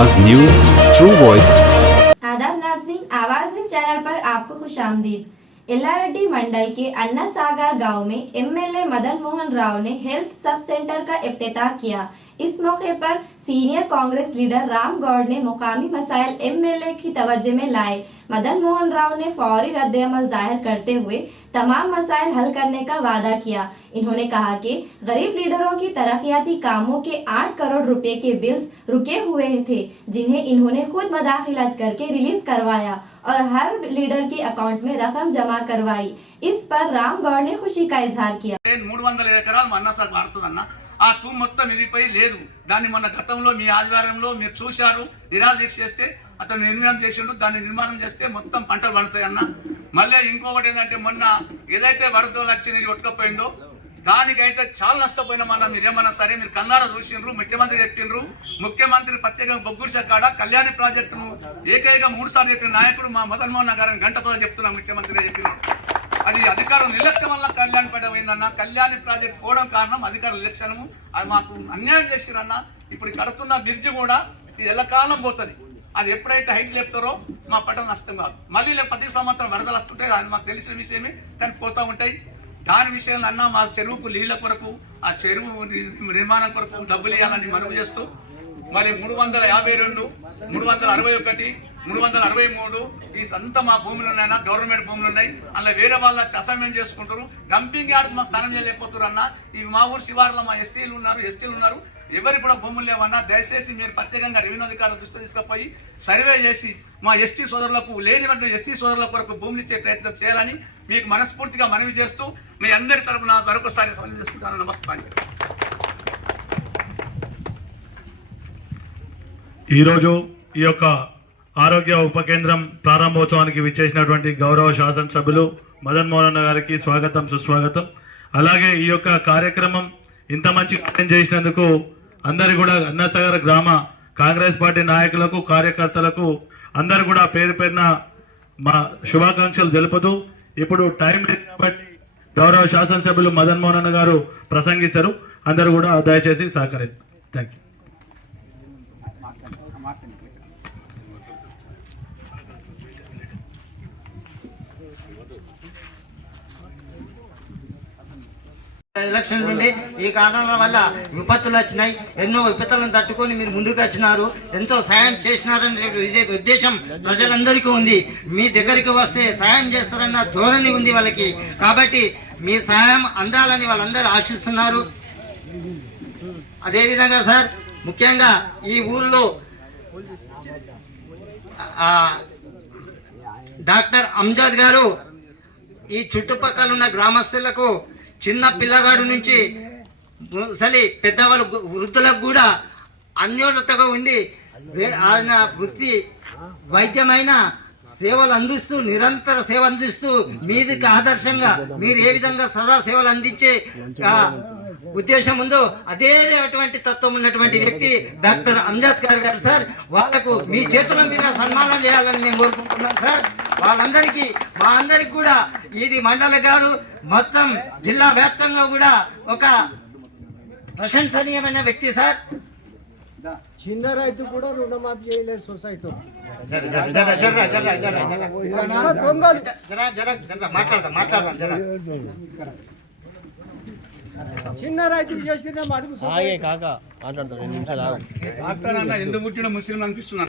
आवाज news, true voice. आदाब नाज़रीन, आवाज न्यूज चैनल पर आपको खुशामदीद। एल्लारेड्डी मंडल के अन्ना सागर गांव में एमएलए मदन मोहन राव ने हेल्थ सब सेंटर का इफ्तिताह किया। इस मौके पर सीनियर कांग्रेस लीडर राम गौड़ ने मुकामी मसाइल एमएलए की तवज्जो में लाए। मदन मोहन राव ने फौरी रद्द-ए-अमल जाहिर करते हुए तमाम मसाइल हल करने का वादा किया। इन्होंने कहा कि गरीब लीडरों की तरक्याती कामों के 8 करोड़ रुपए के बिल्स रुके हुए थे, जिन्हें इन्होंने खुद मदाखिलत करके रिलीज करवाया और हर लीडर के अकाउंट में रकम जमा करवाई। इस पर राम गौड़ ने खुशी का इजहार किया। 300 ఎకరాలు మన్నసార్ మారుతుందన్న ఆ తూము మొత్తం నిలిపోయి లేదు. దాన్ని మొన్న గతంలో మీ ఆధ్వర్యంలో మీరు చూశారు. నిరాదీక్ష చేస్తే అతను నిర్మాణం చేసిండు. దాన్ని నిర్మాణం చేస్తే మొత్తం పంటలు పండుతాయి అన్న. మళ్ళీ ఇంకొకటి ఏంటంటే మొన్న ఏదైతే వరదలు వచ్చి నీరు కొట్టుకుపోయిందో దానికైతే చాలా నష్టపోయినామన్న. మీరేమన్నా సరే మీరు కన్నారా చూసిండ్రు, ముఖ్యమంత్రి చెప్పిండ్రు. ముఖ్యమంత్రి ప్రత్యేకంగా బొగ్గురు కాడ కళ్యాణి ప్రాజెక్టును ఏకైక 3 సార్లు చెప్పిన నాయకుడు మా మదన్ మోహన్ గారిని గంట పద చెప్తున్నా ముఖ్యమంత్రి చెప్పినాడు. అది అధికారం నిర్లక్ష్యం వల్ల కళ్యాణపేట పోయిందన్న. కళ్యాణి ప్రాజెక్ట్ పోవడం కారణం అధికార నిర్లక్ష్యము. అది మాకు అన్యాయం చేసిరన్న. ఇప్పుడు కడుతున్న బ్రిడ్జ్ కూడా ఇది ఎల్లకాలం పోతుంది. అది ఎప్పుడైతే హైట్ లేపుతారో మా పంటలు నష్టం కాదు. మళ్ళీ ప్రతి సంవత్సరం వరదలు వస్తుంటాయి. అది మాకు తెలిసిన విషయమే, కానీ పోతూ ఉంటాయి. దాని విషయంలో అన్న మా చెరువుకు నీళ్ల కొరకు, ఆ చెరువు నిర్మాణం కొరకు డబ్బులు ఇవ్వాలని మనవి చేస్తూ మరి 352, 361, 363 ఈ అంతా మా భూములు ఉన్నాయన్న, గవర్నమెంట్ భూములు ఉన్నాయి. అలా వేరే వాళ్ళు అసైన్మెంట్ చేసుకుంటారు. డంపింగ్ యార్డ్ మాకు స్థానం చేయలేకపోతారు అన్న. ఇవి మా ఊరు శివారులో మా ఎస్టీలు ఉన్నారు. ఎవరు కూడా భూములు లేవన్నా. దయచేసి మీరు ప్రత్యేకంగా రెవెన్యూ అధికారుల దృష్టి తీసుకుపోయి సర్వే చేసి మా ఎస్టీ సోదరులకు లేనివంటి ఎస్సీ సోదరుల కొరకు భూములు ఇచ్చే ప్రయత్నం చేయాలని మీకు మనస్ఫూర్తిగా మనవి చేస్తూ మీ అందరి తరఫున మరొకసారి సవాల్ చేసుకుంటాను. నమస్కారం. ఈరోజు ఈ యొక్క ఆరోగ్య ఉప కేంద్రం ప్రారంభోత్సవానికి విచ్చేసినటువంటి గౌరవ శాసనసభ్యులు మదన్ మోహన్ గారికి స్వాగతం, సుస్వాగతం. అలాగే ఈ యొక్క కార్యక్రమం ఇంత మంచి కార్యం చేసినందుకు అందరు కూడా అన్నసాగర్ గ్రామ కాంగ్రెస్ పార్టీ నాయకులకు, కార్యకర్తలకు అందరు కూడా పేరు పేరున మా శుభాకాంక్షలు తెలుపుతూ ఇప్పుడు టైం లేదు కాబట్టి గౌరవ శాసనసభ్యులు మదన్ మోహన్ గారు ప్రసంగిస్తారు. అందరూ కూడా దయచేసి సహకరిస్తారు. Thank you. ఎలక్షన్ నుండి ఈ కారణాల వల్ల విపత్తులు వచ్చినాయి. ఎన్నో విపత్తులను తట్టుకొని మీరు ముందుకు వచ్చినారు, ఎంతో సాయం చేసినారనే ఉద్దేశం ప్రజలందరికీ ఉంది. మీ దగ్గరికి వస్తే సాయం చేస్తారన్న ధోరణి ఉంది వాళ్ళకి. కాబట్టి మీ సాయం అందాలని వాళ్ళందరూ ఆశిస్తున్నారు. అదేవిధంగా సార్, ముఖ్యంగా ఈ ఊరిలో డాక్టర్ అంజద్ గారు ఈ చుట్టుపక్కల ఉన్న గ్రామస్తులకు, చిన్న పిల్లగాడు నుంచి ముసలి పెద్దవాళ్ళు వృద్ధులకు కూడా అన్యోన్యతగా ఉండి ఆయన వృత్తి వైద్యమైన సేవలు అందిస్తూ, నిరంతర సేవ అందిస్తూ మీదికి ఆదర్శంగా మీరు ఏ విధంగా సదా సేవలు అందించే ఉద్దేశం ఉందో అదే అటువంటి తత్వం ఉన్నటువంటి వ్యక్తి డాక్టర్ అంజద్ గారు సార్. వాళ్ళకు మీ చేతుల మీద సన్మానం చేయాలని మేము కోరుకుంటున్నాం సార్. వాళ్ళందరికీ, మా అందరికి కూడా ఇది మండలి కాదు, మొత్తం జిల్లా వ్యాప్తంగా కూడా ఒక ప్రశంసనీయమైన వ్యక్తి సార్. చిన్న రైతు కూడా రుణమాఫీ చేయలేదు సొసైటీ. చిన్న రైతులు చేసిన అడుగు ఎందుకు పుట్టిన ముస్లిం అనిపిస్తున్నారు.